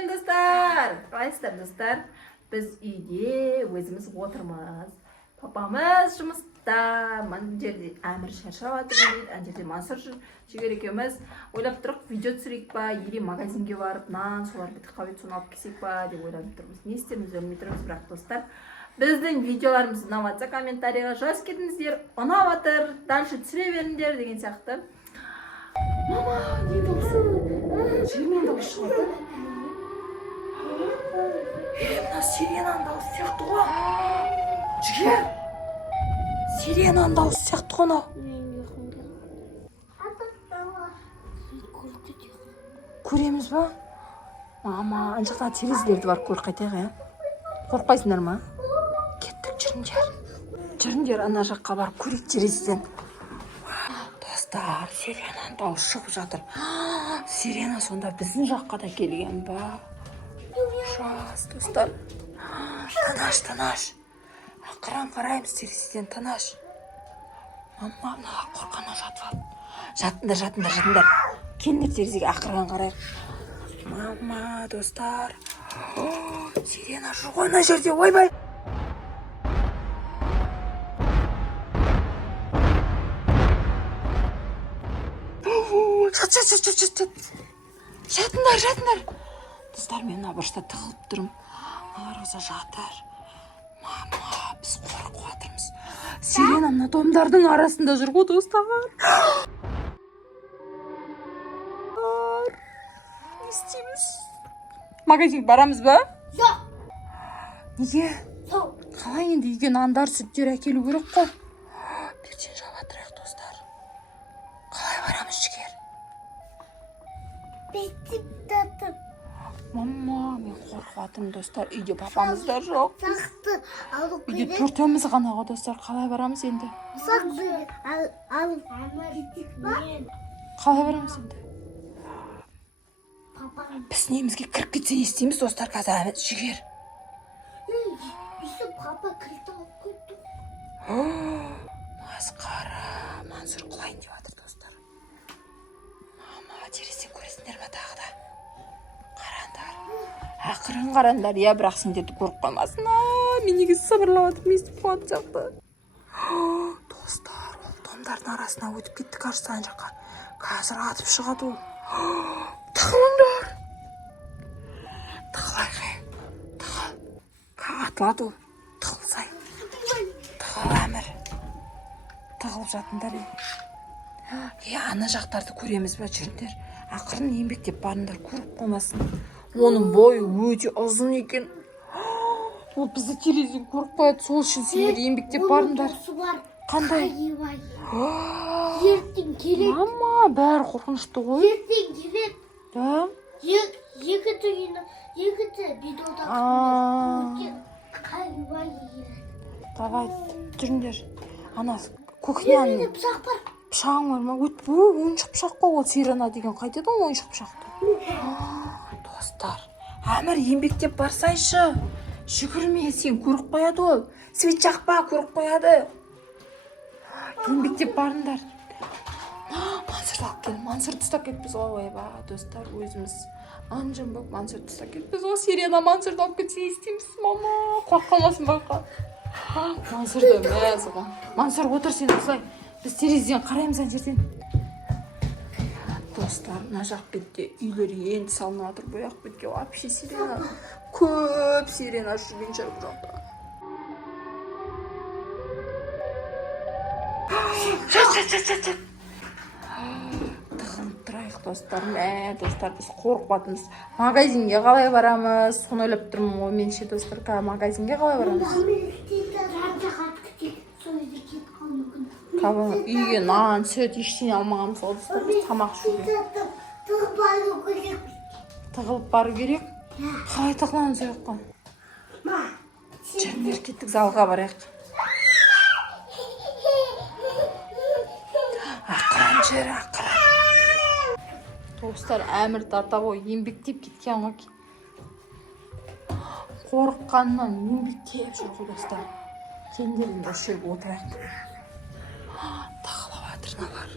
Сәлем достар! Қалайсыздар достар? Біз үйде өзіміз отырмыз. Папамыз жұмыста, мына жерде Әмір шаршап жатыр дейді, ана жерде Мансұр Жігер екеуміз ойлап тұрық, видео түсірейік па, или магазинге барып, нан, солар бітіп қалып соны алып келсек па деп ойлап тұрмыз. Не істерімізді білмей тұрмыз, бірақ достар, біздің видеоларымыз ұнап жатса комментарийға жазып кетіңіздер, ұнап жатыр, дальше түсіре беріңдер деген сияқты. Мама, не дауысы? Жирмен дауыс шығады. Мына сиренаның дауысы сияқты ғой. Жігер, сиренаның дауысы сияқты ғой мынау. Көреміз ба? Мама, ана жақта терезелерді барып көріп қайтайық, иә? Қорықпайсыңдар ма? Кеттік, жүріңдер. Жүріңдер, ана жаққа барып көрейік терезеден. Достар, сиренаның дауысы шығып жатыр. Сирена сонда біздің жаққа да келген ба? Жас, достар. Танаш. Ақырын қараймыз терезеден, танаш. Мама, қорқана жатып ал. Жатыңдар. Келіңдер терезеге ақырын қарайық. Мама, достар. Сирена жоқ ана жерде, ойбай. Жатыңдар. Достар, мен абырышта тығылып тұрым. Роза жатыр. Мама, біз қорқып жатырмыз. Сирена мына домдардың арасында жүр ғой, достар. Не істейміз? Магазинге барамыз ба? Жоқ. Неге? Сол. Қалай енді үйге нандар, сүттер әкелу керек қой. Бертен жауа тұрайық, достар. Қалай барамыз, Жігер? Бетіп татып. Мама, мен қорқып жатырмын, достар. Үйде папамыз да жоқ. Сақты алып Үйде төртеуміз ғана ғой, достар. Қалай барамыз енді? Сақты алып кетіп. Қалай барамыз енді? Папам. Біз немізге кіріп кетсе не істейміз, достар? Қазір Жігер. Үйсі папа кілті алып кетті. Масқара. Мансұр құлайын деп жатыр, достар. Мама, терезеден көресіңдер ма тағы да? Ақырын қарандар, иә, бірақ сендерді көріп қоймасын. Мен неге сыбырлап жатып, естіп қалатын сияқты. Достар, ол домдардың арасына өтіп кетті, кажется, ана жаққа. Қазір атып шығады ол. Тығылыңдар. Тығыл. Атылады ол. Тығылсай. Тығыл, Әмір. Тығылып жатыңдар. Ана жақтарды көреміз ба, жүріңдер. Ақырын еңбектеп барыңдар, көріп қоймасын. Оның бойы өте ұзын екен. Ол бізді терезеден көріп қояды, сол үшін сендер еңбектеп барыңдар. Қандай? Ертең келеді. Мама, бәрі қорқынышты ғой. Ертең келеді. Да? Екіті бидода қайбай келеді. Давай, жүріңдер. Ана кухняның Ерінде пышақ бар. пышағың бар ма? Ойыншық пышақ қой, ол сирена деген қайтеді ғой, ойыншық пышақты. Достар, Әмір еңбектеп барсайшы. Жүгірме, сен көріп қояды ол. Свет жақпа, көріп қояды. Еңбектеп барыңдар. Мансұрды алып кел, Мансұрды ұстап кетпіз ғой, ойба, достар, өзіміз анжым болып Мансұрды ұстап кетпіз ғой. Сирена Мансұрды алып кетсе естейміз, мама. Қуақ қалмасын байқа. Мансұрды мәзіға. Мансұр, отыр сен осылай. Біз терезеден қараймыз ана жерден. Достар, мына жақ бетте үйлер енді салынып жатыр, бұл жақ бетке вообще сирена. Көп сирена жүрген шығар бұл жақта. Жат. Тығылып тұрайық, достар. Достар, біз қорқып жатырмыз. Магазинге қалай барамыз? Соны ойлап тұрмын ғой мен ше, достар. Магазинге қалай барамыз? Үйге нан, сүт, ештеңе алмағанбыз ғой, достар. Біз тамақ ішуге. Тығылып бару керек. Қалай тығыламыз ояққа? Жүріңдер, кеттік, залға барайық. Ақырын. Достар, Әмір тарта ғой, еңбектеп кеткен ғой. Қорыққаннан еңбектеп жүр ғой, достар. Кендерін осы жерге отырайық. Тағылап жатырына бар.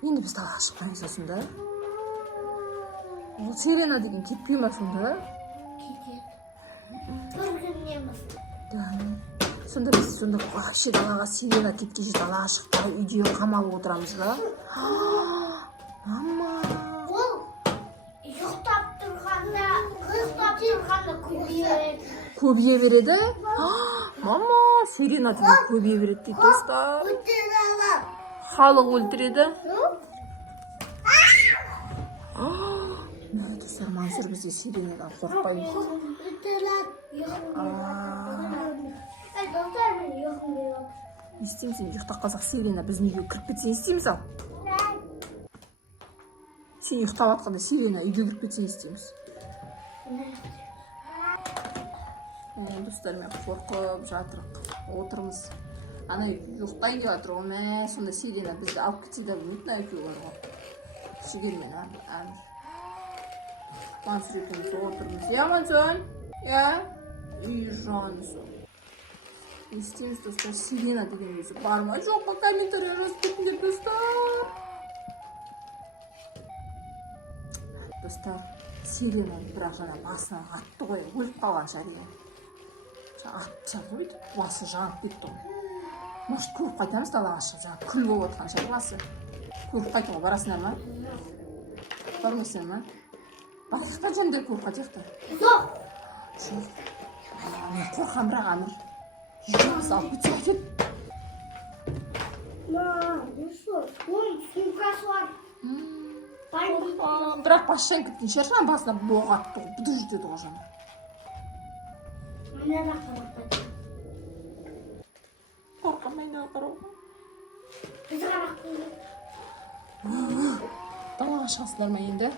Енді біз далаға шықпаймыз осында. Ол сирена деген кетпей ма сонда? Кетеді. Бір күннен бастап. Да. Сонда біз сонда вообще далаға сирена кеткенше далаға шықпай үйде қамалып отырамыз ба? Мама. Ол ұйықтап тұрғанда, ұйықтап тұрғанда көбейеді. Көбейе береді? Мама, сирена деген көбейе береді дейді достар. Өлтіреді. Халық өлтіреді. Мә достар, Мансұр бізде сиренадан қорықпайды. Өлтіреді. Достар, мен ұйқым келіп. Не істеймін сен ұйықтап қалсақ сирена біздің үйге кіріп кетсе не істейміз ал? Сен ұйықтап жатқанда сирена үйге кіріп кетсе не істейміз? Достар, мен қорқып жатырық, отырмыз. Ана ұйықтайын деп жатыр ғой, мә сонда сирена бізді алып кетсе де білмейді, мына екеуі бар ғой. Жігермен Әмір. Мансұр екеуміз отырмыз. Иә, Мансұр? Иә? Үй жанысы. Не істейміз достар, сирена деген өзі бар ма жоқ па, комментария жазып кетіңдер достар. Достар, сирена бірақ жаңа басынан атты ғой, өліп қалған шария. Атса қойды, басы жанып кетті ғой. Может, көріп қайтамыз далаға шығып, жаңа күл болып отқан шығар басы. Көріп қайтуға барасыңдар ма? Бармайсыңдар ма? Барайық па жөнде көріп қайтайық та? Жоқ. Жоқ. Мен қорқам бірақ Әмір. Екеуміз алып кетсе қайтеді. Ну что, оның сумкасы бар. Бірақ басы жанып кеткен шығар, жаңа басына боқ атты ғой, бұдыж деді ғой жаңа. Мына жаққа бақтайды. Қорқам айнаға қарау. Біз қарақ қойды. Далаға шығасыңдар ма енді?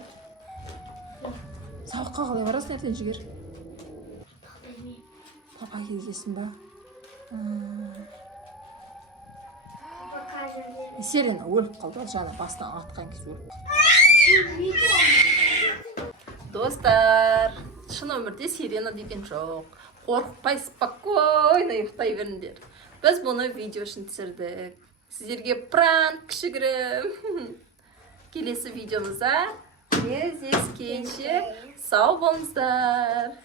Сабаққа қалай барасың ертең Жігер? Папа келгесін ба? Сирена өліп қалды, жаңа бастан атқан кез өліп қалды. Достар, шын өмірде сирена деген жоқ. Қорықпай спокойно ұйықтай беріңдер. Біз бұны видео үшін түсірдік. Сіздерге пранк кішігірім. Келесі видеомызда кездескенше сау болыңыздар.